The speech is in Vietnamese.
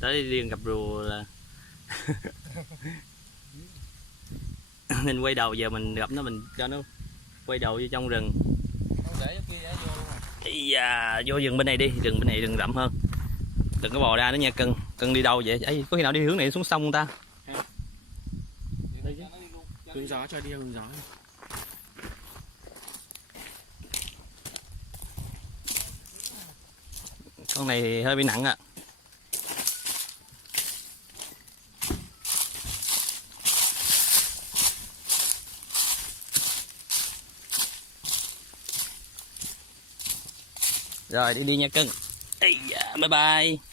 tới riêng gặp rùa là nên quay đầu giờ mình gặp nó mình cho nó quay đầu vô trong rừng. Vô rừng bên này đi, rừng bên này rừng rậm hơn, đừng có bò ra nữa nha cưng. Cưng đi đâu vậy? Ấy, có khi nào đi hướng này xuống sông ta? Hướng gió cho đi, hướng gió. Con này hơi bị nặng ạ. Rồi đi nha cưng. Bye bye.